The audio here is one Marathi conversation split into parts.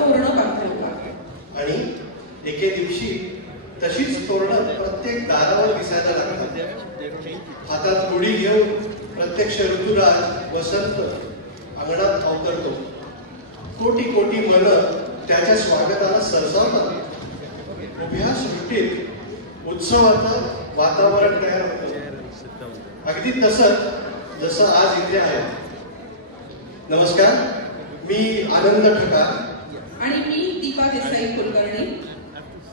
तोरणं बांधलं. आणि एके दिवशी तशीच तोरणं प्रत्येक दारावर दिसायला लागतात. हातात गुढी घेऊन प्रत्यक्ष ऋतुराज वसंत अंगणात अवतरतो. कोटी कोटी मन त्याच्या स्वागताला सरसावतात. उभ्या सृष्टीत उत्सवाचं वातावरण तयार होतं. अगदी तसंच जसं आज इथे आहे. नमस्कार, मी आनंद ठकार आणि मी दीपा देसाई कुलकर्णी.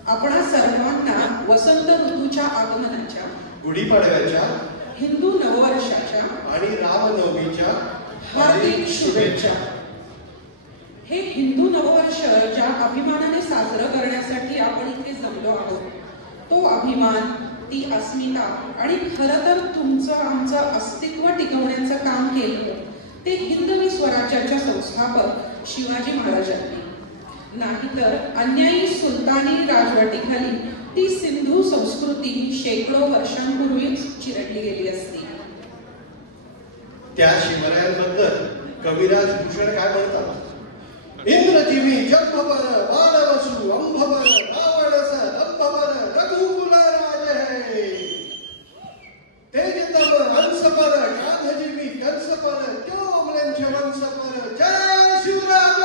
आपणा सर्वांना वसंत ऋतूच्या आगमनाच्या, गुढीपाडव्याच्या, हिंदू नववर्षाच्या आणि रामनवमीच्या हार्दिक शुभेच्छा. हे हिंदू नववर्ष ज्या अभिमानाने साजरं करण्यासाठी आपण इथे जमलो आहोत, तो अभिमान, ती अस्मिता आणि खरं तर तुमचं आमचं अस्तित्व टिकवण्याचं काम केलं ते हिंदवी स्वराज्याच्या संस्थापक शिवाजी महाराजांनी. नाहीतर अन्यायी सुलतानी राजवटीखाली ती सिंधू संस्कृती शेकडो वर्षांपूर्वी चिरडली गेली असती. त्या शिवरायांबद्दल कविराज भूषण काय म्हणतात? इंद्रजिमी जगभवर बाणवसु अंभवर रावणस दंभवर रघुकुल राज है. तेजतम हंसपर गांधजिमी कंसपर त्योमलंच वंशपर. जय शिवराय.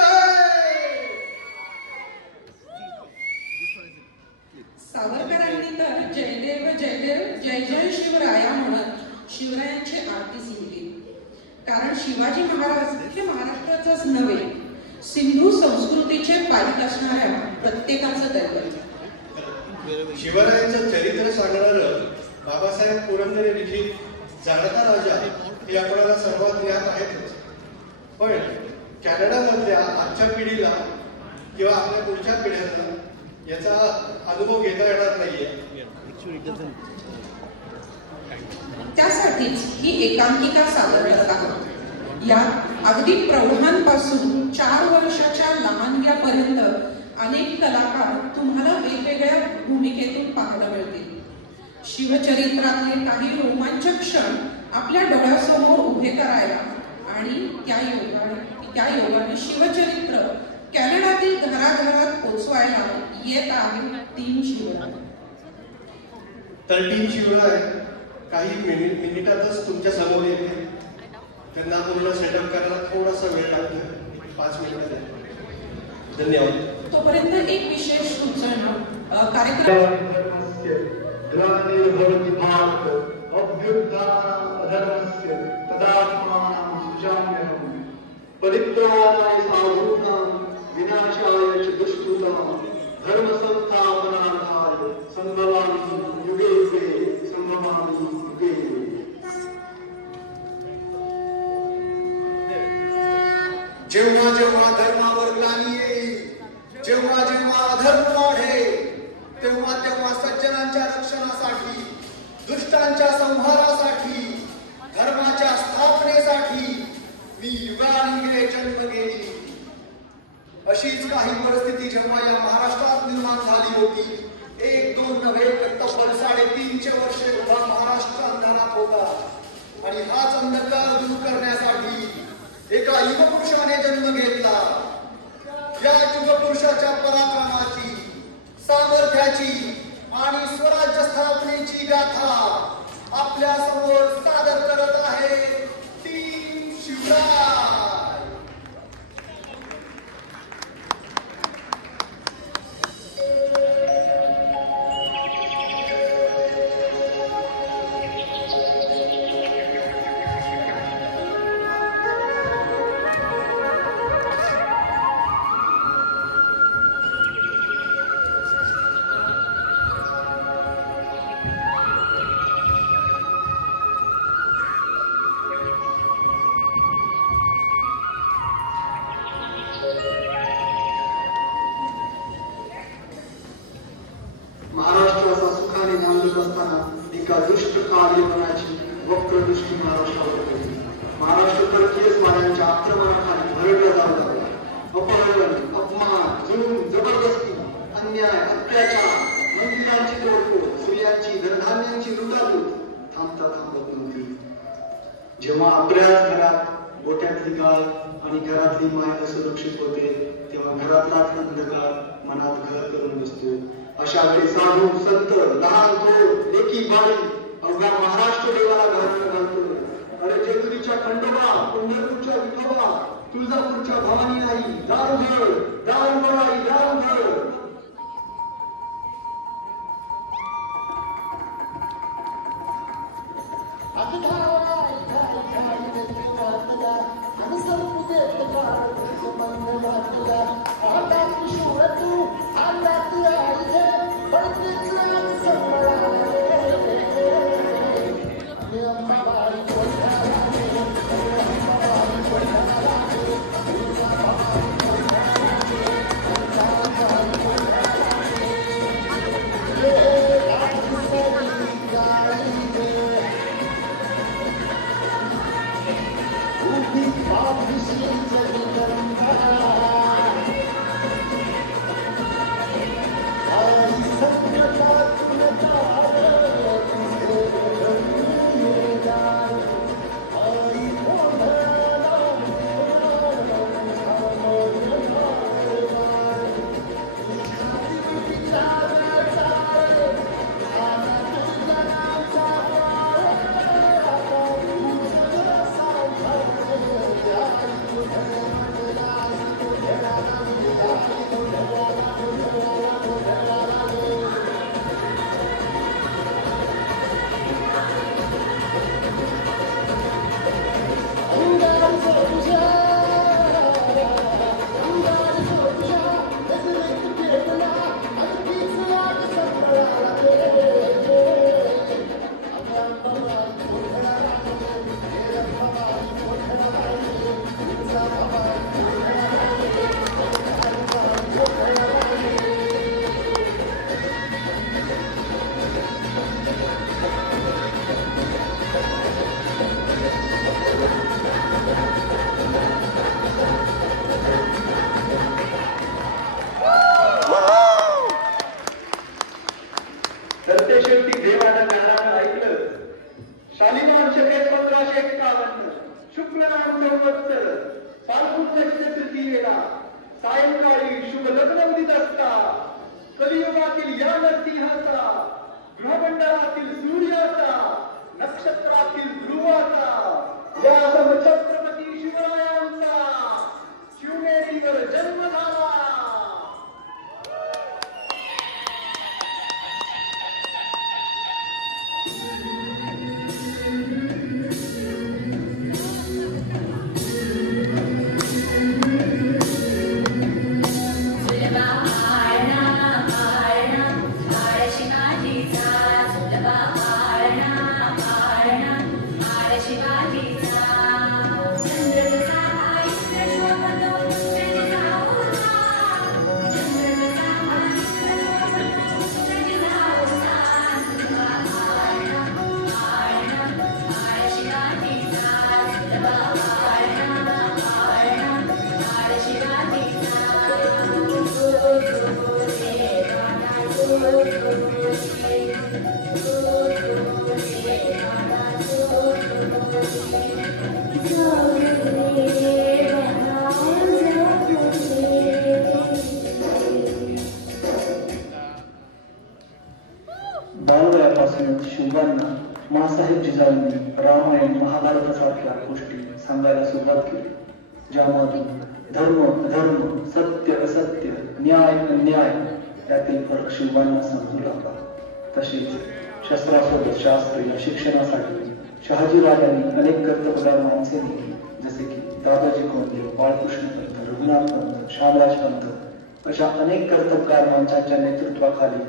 सावरकरांनी तर जयदेव जयदेव जय जय शिवराया म्हणत शिवरायांची आरती सिंगली. कारण शिवाजी महाराज हे महाराष्ट्राचंच नव्हे, सिंधू संस्कृतीचे पारिक असणाऱ्या प्रत्येकाचं दैवत. शिवरायांचं चरित्र सांगणारं बाबासाहेब पुरंदरे लिखित जाणता राजा हे आपल्याला सर्वात ज्ञात आहेतच. पण कॅनडामधल्या आजच्या पिढीला किंवा आपल्या पुढच्या पिढ्यांना याचा अनुभव घेता येणार नाहीये. त्यासाठीच ही एकांकिका सादर करत आहोत. यात अगदी प्रौढांपासून 4 वर्षाच्या लहानग्यापर्यंत अनेक कलाकार तुम्हाला वेगवेगळ्या भूमिकेतून पाहायला मिळतील. शिवचरित्रातले काही रोमांचक क्षण आपल्या डोळ्यासमोर उभे करायला आणि त्या योगाने शिवचरित्र कॅनडातील घराघरात पोचवायला येत आहे टीम शिवराय. तर टीम शिवराय काही मिनिटातच तुमच्या समोर येते. त्यांना पूर्ण सेटअप करायला थोडासा वेळ लागतो, 5 मिनिटात. धन्यवाद. तोपर्यंत एक विशेष सूचना कार्यक्रम परित्राणाय साधूनां विनाशाय च दुष्कृतां धर्मसंस्थापनार्थाय संभवामि युगे युगे संभवामि युगे युगे. जेव्हा जेव्हा धर्मावर ग्लानी येईल, जेव्हा जेव्हा अधर्म वाढेल, तेव्हा तेव्हा सज्जनांच्या रक्षणासाठी, दुष्टांच्या संहारासाठी, धर्माच्या स्थापनेसाठी मी युगानुयुगे जन्म घेईल. अशीच काही परिस्थिती जेव्हा या महाराष्ट्रात निर्माण झाली होती, 1-2 नव्हे तर तब्बल 350 वर्षे उभा महाराष्ट्र अंधारात होता. आणि हाच अंधकार दूर करण्यासाठी एका युगपुरुषाने जन्म घेतला. या युगपुरुषाच्या पराक्रमाची, सामर्थ्याची आणि स्वराज्य स्थापनेची गाथा आपल्या समोर सादर करत आहे टीम शिवराय. महाराष्ट्राचा सुखाने नांदत असताना एका दुष्ट कार्यक्रमाची वक्रदृष्टी महाराष्ट्रावर पडली. महाराष्ट्र परकीयवाद्यांच्या आक्रमणाखाली भरडला जाऊ लागला. अपहरण, अपमान, जुलूम, जबरदस्ती, अन्याय, अत्याचार, मंदिरांची तोडफोड, स्त्रियांची, धनधान्यांची लुटालूट थांबता थांबत नव्हती. जेव्हा आपल्याच घरात गोट्यातली गाय आणि घरातली माय असुरक्षित होते, तेव्हा घरातला अंधकार मनात घर करून बसतो. अशा वेळी साधू संत लहान थोर लेकी बाळी अवघा महाराष्ट्र देवाला घालतो. अरे जेजुरीच्या खंडोबा, पंढरपूरच्या विठोबा, तुळजापूरच्या भवानी आई दारुघर दारुघर आई दारुघर. शिवबांना मासाहेब जिजाऊंनी रामायण महाभारतासारख्या गोष्टी सांगायला सुरुवात केली, ज्यामधून धर्म अधर्म, सत्य असत्य, न्याय अन्याय यातील फरक शिवबांना समजू लागला. तसेच शस्त्रासोबत शास्त्र या शिक्षणासाठी शहाजीराजांनी अनेक कर्तबगार माणसे नेली, जसे की दादाजी कोंडदेव, बाळकृष्ण पंत, रघुनाथ पंत, श्यामराज पंत अशा अनेक कर्तबगार माणसांच्या नेतृत्वाखाली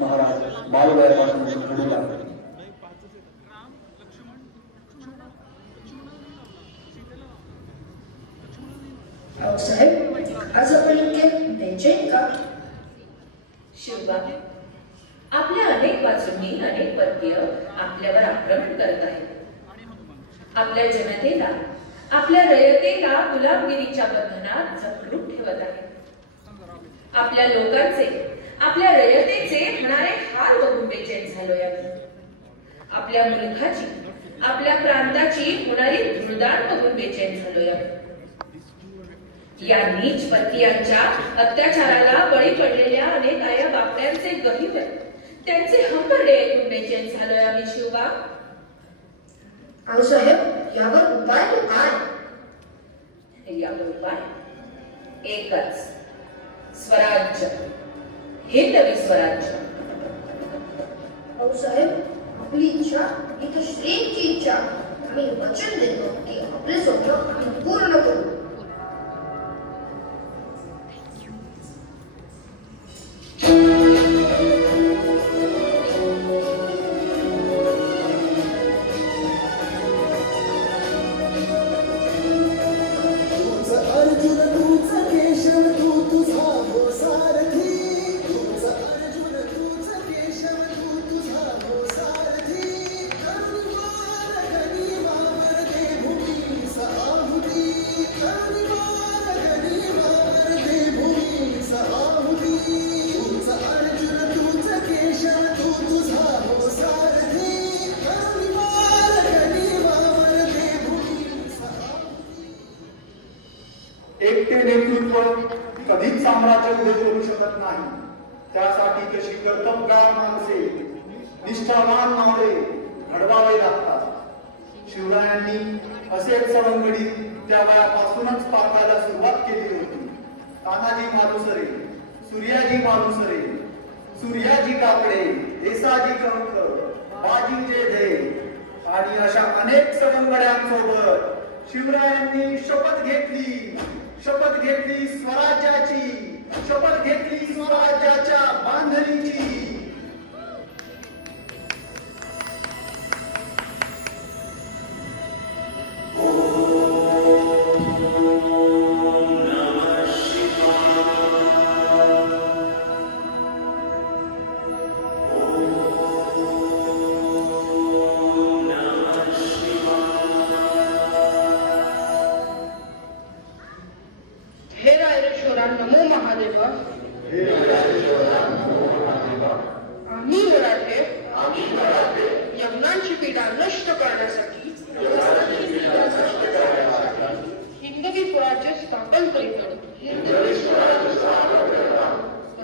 महाराज बालवयापासून घडू लागले. साहेब, आज आपण इतके बेचैन का? शिवबा, आपल्या अनेक बाजूंनी अनेक परकीय आपल्यावर आक्रमण करत आहेत. आपल्या जनतेला, आपल्या रयतेला गुलामगिरीच्या बंधनात जखडून ठेवत आहेत. आपल्या लोकांचे, आपल्या रयतेचे होणारे हाल बघून बेचैन झालोय. आपल्या मुलखाची, आपल्या प्रांताची होणारी धुळदाण बघून बेचैन झालोय. या नीच परकीयांच्या अत्याचाराला बळी पडलेल्या अनेक आया बापड्यांचे गहिवर, त्यांचे हंबरडे ऐकून बेचैन झालोय आम्ही शिवबा. आऊसाहेब, यावर उपाय काय? यावर उपाय एकच, स्वराज्य, हिंदवी स्वराज्य. आऊसाहेब, आपली इच्छा ही तर श्रींची इच्छा. आम्ही वचन देतो की आपले स्वप्न आम्ही पूर्ण करू. एकटे नेतृत्व कधीच साम्राज्य उभे करू शकत नाही. त्यासाठी कशी कर्तबगार माणसे, निष्ठावान मावळे घडवावे लागतात. शिवरायांनी असेच सवंगडी त्या वयापासूनच पाळायला सुरुवात केली होती. तानाजी मालुसरे, सूर्याजी मालुसरे, सूर्याजी कापडे, देसाजी कंक, बाजी जेधे आणि अशा अनेक सवंगड्यांसोबत शिवरायांनी शपथ घेतली स्वराज्याची, शपथ घेतली स्वराज्याच्या बांधणीची. यवनांची पीडा नष्ट करण्यासाठी हिंदवी स्वराज्य स्थापन करीत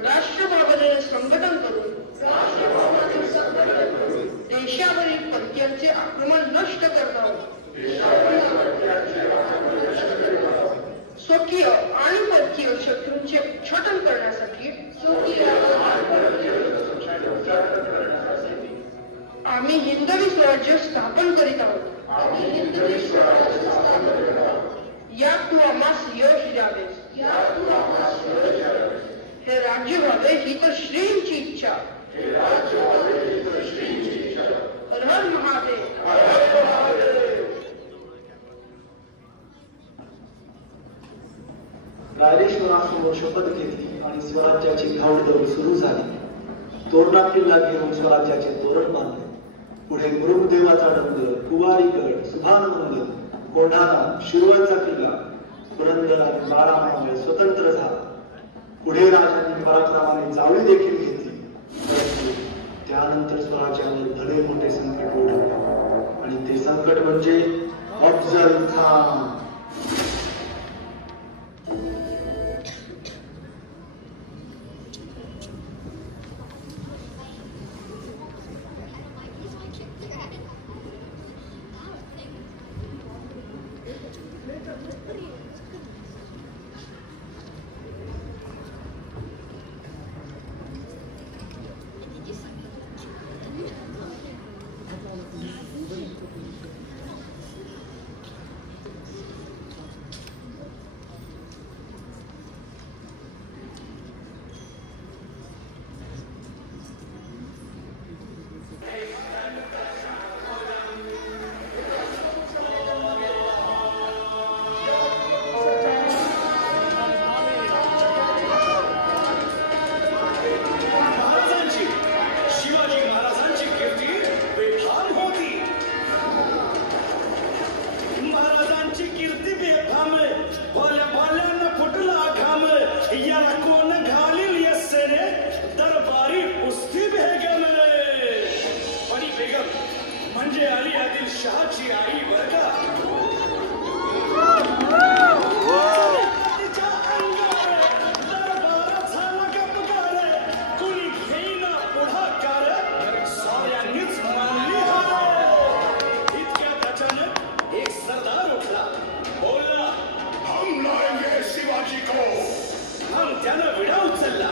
राष्ट्रभावनेने संघटन करून देशावरील परकीयांचे आक्रमण नष्ट करणार, स्वकीय आणि परकीय शत्रूंचे उच्चाटन करण्यासाठी आम्ही हिंदवी स्वराज्य स्थापन करीत आहोत. यात तू आम्हास यश द्यावेस. हे राज्य व्हावे ही तर श्रींची इच्छा. हर हर महादेव. रायरेश्वरासमोर शपथ घेतली आणि स्वराज्याची धावडदौड सुरू झाली. तोरणा किल्ला घेऊन स्वराज्याचे तोरण बांधले. पुढे मुरुमदेवाचा डोंगर, कुवारीगड, सुभानमंगल, कोंढाणा, शिरवळचा किल्ला, पुरंदर आणि बाळामांगळ स्वतंत्र झाला. पुढे राजांनी पराक्रमाने जावळी देखील घेतली. परंतु त्यानंतर स्वराज्यावर भले मोठे संकट ओढवले आणि ते संकट म्हणजे अफजल खान. त्यानं विडा उचलला.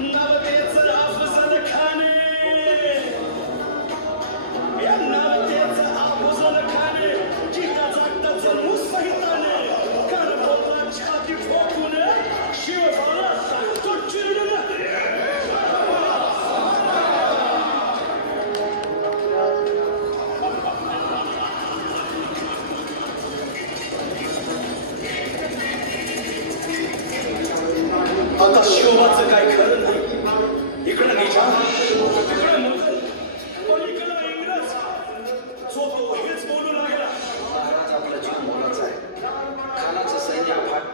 नवतेचं अफजल खाने, या नवतेचं अफजल खाने चिताचा टचल मुसहिताने करभोवला छाती ठोकून शिवबाला सांगतो चिरडून. आता शिवबाचं काय खरं नाही. इकडं निजाम, तिकडं मुघल, पलीकडं इंग्रज. जो तो हेच बोलू लागला. महाराज आपला जीव मोलाचा आहे. खानाचं सैन्य अफाट.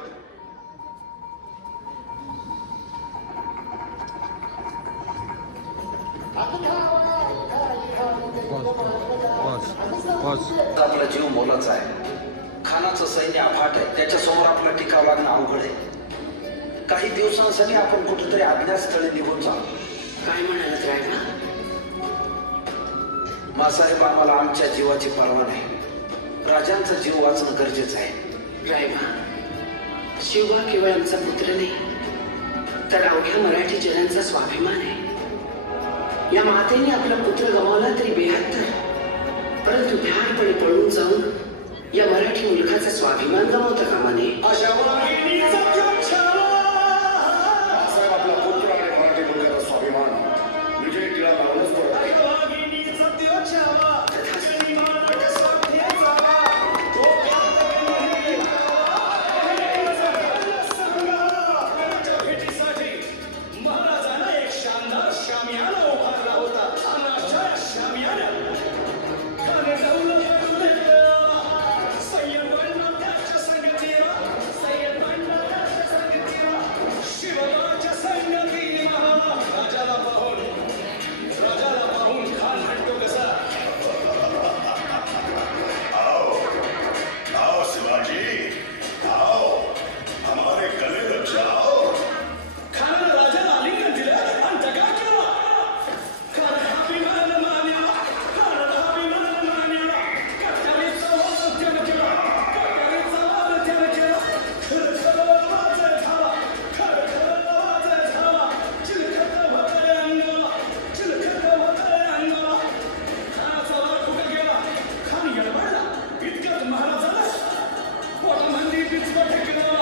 आपला जीव मोलाचा आहे. खानाचं सैन्य अफाट आहे. त्याच्यासमोर आपला टिकाव लागणं अवघड आहे. काही दिवसांसाठी आपण कुठेतरी अज्ञातस्थळी निघून जाऊ. काय म्हणालात रायबा? मासाहेब, आम्हाला आमच्या जीवाची पर्वा नाही. राजांचा जीव वाचणं गरजेचं आहे. रायबा, शिवबा केवळ आमचा पुत्र नाही, तर अवघ्या मराठी जनांचा स्वाभिमान आहे. या मातेने आपला पुत्र गमावला तरी बेहत्तर, परंतु भ्याडपणे पळून जाऊन या मराठी मुलखाचा स्वाभिमान गमावता कामा नये. अशा वाघिणीचा आपला पुत्र आणि मराठी मुलखाचा स्वाभिमान विजय टिळा लावूनच पडत आहे. महाराजांना एक शानदार शामियाना उभारला होता. आणि अशा शामियाना शिवबाच्या संगतीला राजाला पाहून खान म्हणतो कसा, आओ शिवाजी, आओ हमारे गले लग जाओ. खानानं राजाला आलिंगन दिलं आणि दगा केला. खान अभिमान मान्या, कट्यारीचा वाद त्यानं केला. खरं आवाज झाला, चिलखत होतंय अंगाला. खानाचा वाद कुठं गेला? खान येडवाडला. इतक्यात महाराजाला पोटामंदी पिचपट केला.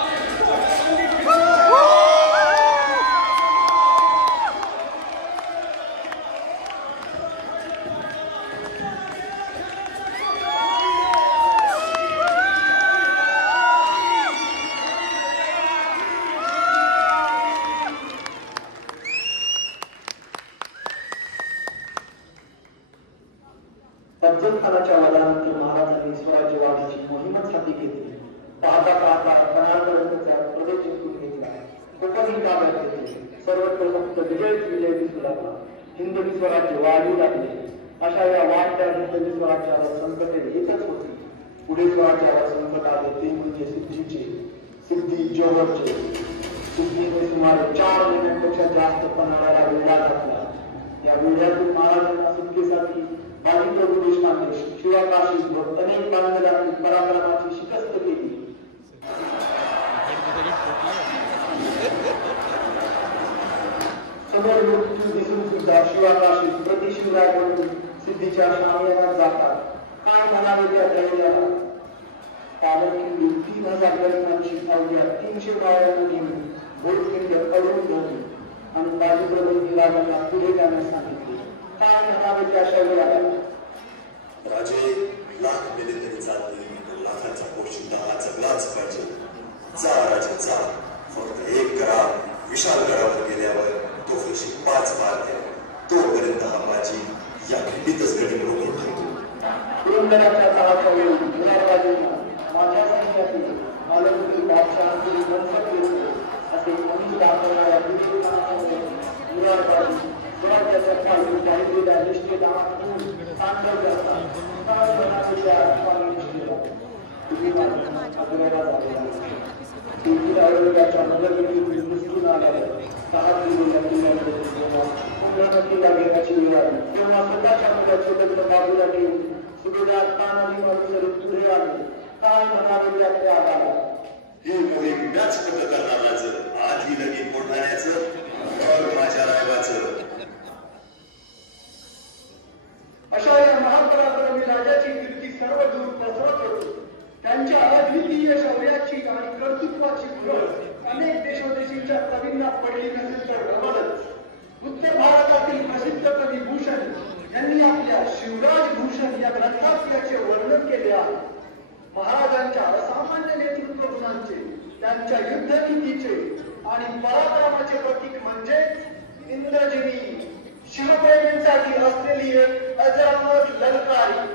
अफजल खानाच्या वधानंतर महाराजांनी स्वराज्य वाढीची मोहीमच हाती घेतली. पाहता पाहता कनाडपर्यंतचा प्रदेश जिंकून घेतला. कोकणही ताब्यात घेतली. सर्वत्र फक्त विजय दिसू लागला. हिंदवी स्वराज्य वाढू लागले. अशा या वाढत्या हिंदवी स्वराज्यावर संकटे येतच होती. पुढे स्वराज्यावर संकट आले ते म्हणजे सिद्धीचे. सिद्धी जोहरचे. सिद्धीने सुमारे 4 महिन्यांपेक्षा जास्त कनाडाला वेढा घातला. या वेढ्यातून महाराजांना सुटकेसाठी बाजी प्रभू देशपांडे, शिवाकाशी व अनेक बांधवांनी पराक्रमाची शिकस्त केली. समोर मृत्यू दिसून सुद्धा शिवाकाशी प्रतिशिवराय म्हणून सिद्धीच्या शामियानात जातात. काय म्हणावे त्या धैर्याला. पालखी 3000 गरिबांची अवघ्या 300 गावांना घेऊन भोजकिंड अडवून धरली आणि बाजीप्रभू राजांना पुढे जाण्यास सांगितले. काय म्हणावे त्या शौर्याला. राजे, लाख मेले तरी चालते, तर लाखाचा पोषी 10 जगलाच पाहिजे. जा राजे जा, फक्त एक करा. विशाल गडावर गेल्यावर तो फशी 5 मारते. तोपर्यंत हा माझी या खंडीतच गडी रोखून ठेवतो. पुरंदराच्या काळाच्या वेळी मुरारबाजींना माझ्या सैन्यातील मालवणी बादशहातील वंशज येतो असे अनेक दाखवणाऱ्या विजयखानामध्ये मुरारबाजी स्वराज्याच्या पाहिजे पाहिलेल्या निष्ठेदारातून सांगत असतात. काय म्हणालेल्या स्वामी निष्ठेला तुम्ही अग्रेला झालेला तेथील आरोग्याच्या नगरविधीत निष्ठून आल्यावर 6 दिलेल्या किल्ल्यामध्ये पुन्हा किल्ला घेण्याची वेळ आली तेव्हा स्वतःच्या मुलाचे लग्न बाजूला ठेवून सुभेदार तानाजी मालुसरे पुढे आले. काय म्हणाले त्या आगाला. हे मध्ये मॅच पद करणारा जर आधी कवींना पडली नसेल तर रमणच। उत्तर भारतातील प्रसिद्ध कवी भूषण यांनी आपल्या शिवराज भूषण या ग्रंथात याचे वर्णन केले आहे। महाराजांच्या असामान्य नेतृत्व गुणांचे, त्यांच्या युद्धनीतीचे आणि पराक्रमाचे प्रतीक म्हणजे इंद्रजिनी शिवप्रेमींसाठी असलेली एक अजरामर ललकारी।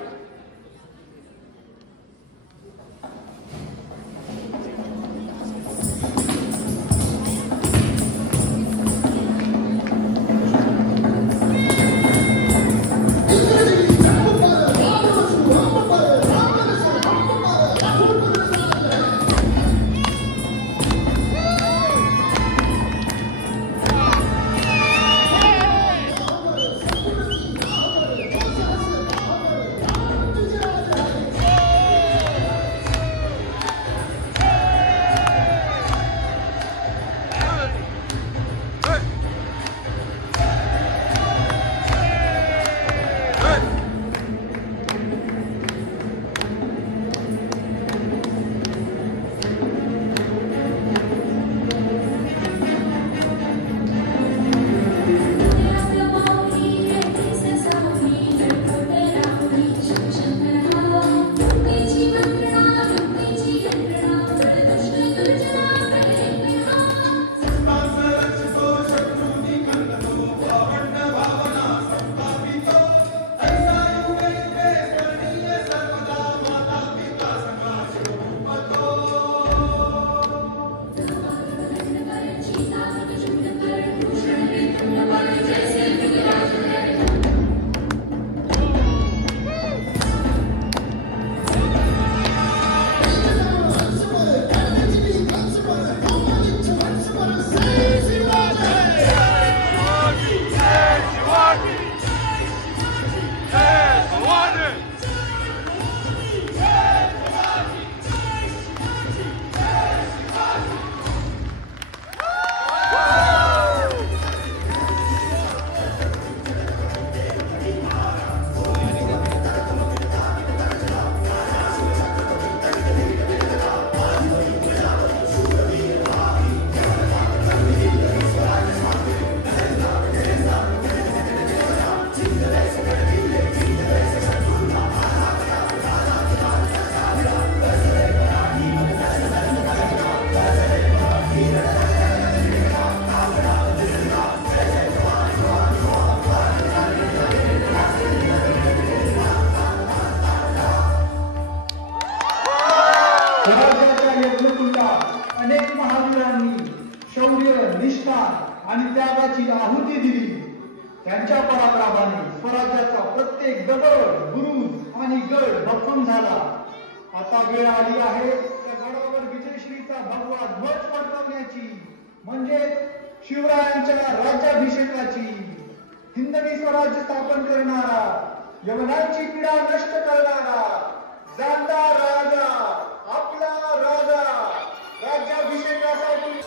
आणि त्यागाची आहुती दिली। त्यांच्या पराक्रमाने स्वराज्याचा प्रत्येक दगड, बुरुज आणि गड भक्कम झाला। आता वेळ आली आहे त्या गडावर विजयश्रीचा भगवा ध्वज फडकवण्याची, म्हणजे शिवरायांच्या राज्याभिषेकाची। हिंदवी स्वराज्य स्थापन करणारा, यवनांची पीडा नष्ट करणारा जाणता राजा, आपला राजा राज्याभिषेकासाठी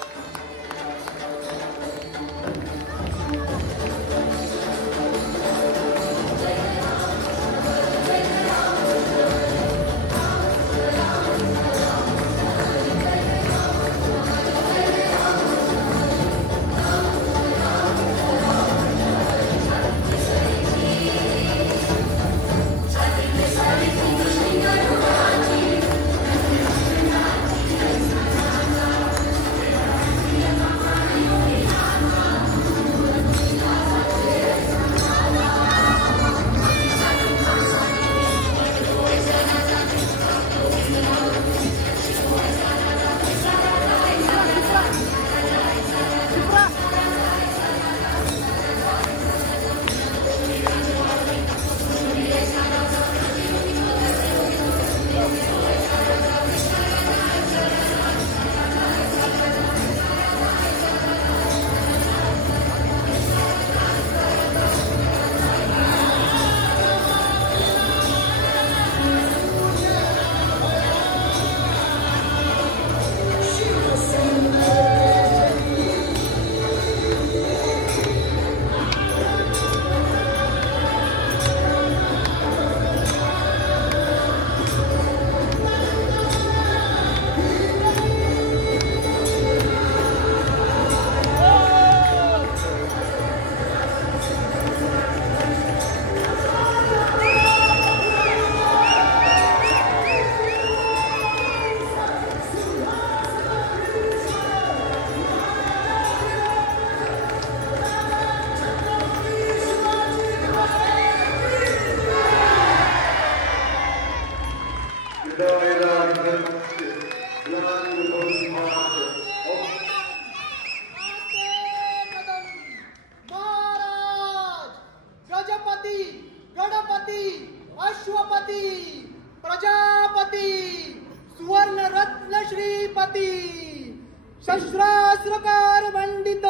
सहस्रास्त्रकार मंडित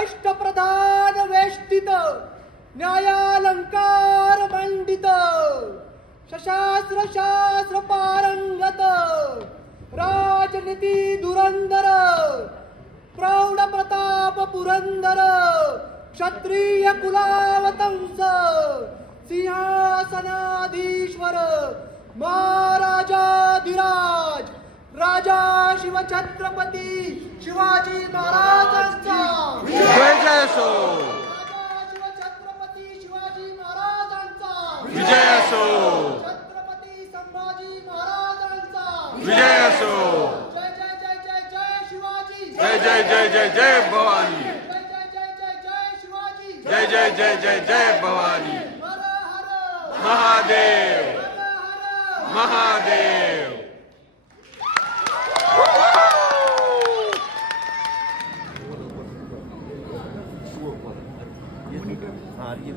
अष्टप्रधान वेष्टित न्यायालंकार मंडित सशास्त्र शास्त्र पारंगत राजनीती धुरंधर प्रौढ प्रताप पुरंदर क्षत्रिय कुलावतंस सिंहासनाधीश्वर महाराजाधिराज राजा शिवछत्रपती शिवाजी महाराजांचा विजय असो. राजा शिवछत्रपती शिवाजी महाराजांचा विजय असो. छत्रपती संभाजी महाराजांचा विजय असो. जय जय जय जय जय शिवाजी जय जय जय जय जय भवानी. जय जय जय जय जय शिवाजी जय जय जय जय जय भवानी. हर हर महादेव हर हर महादेव. हाँ ये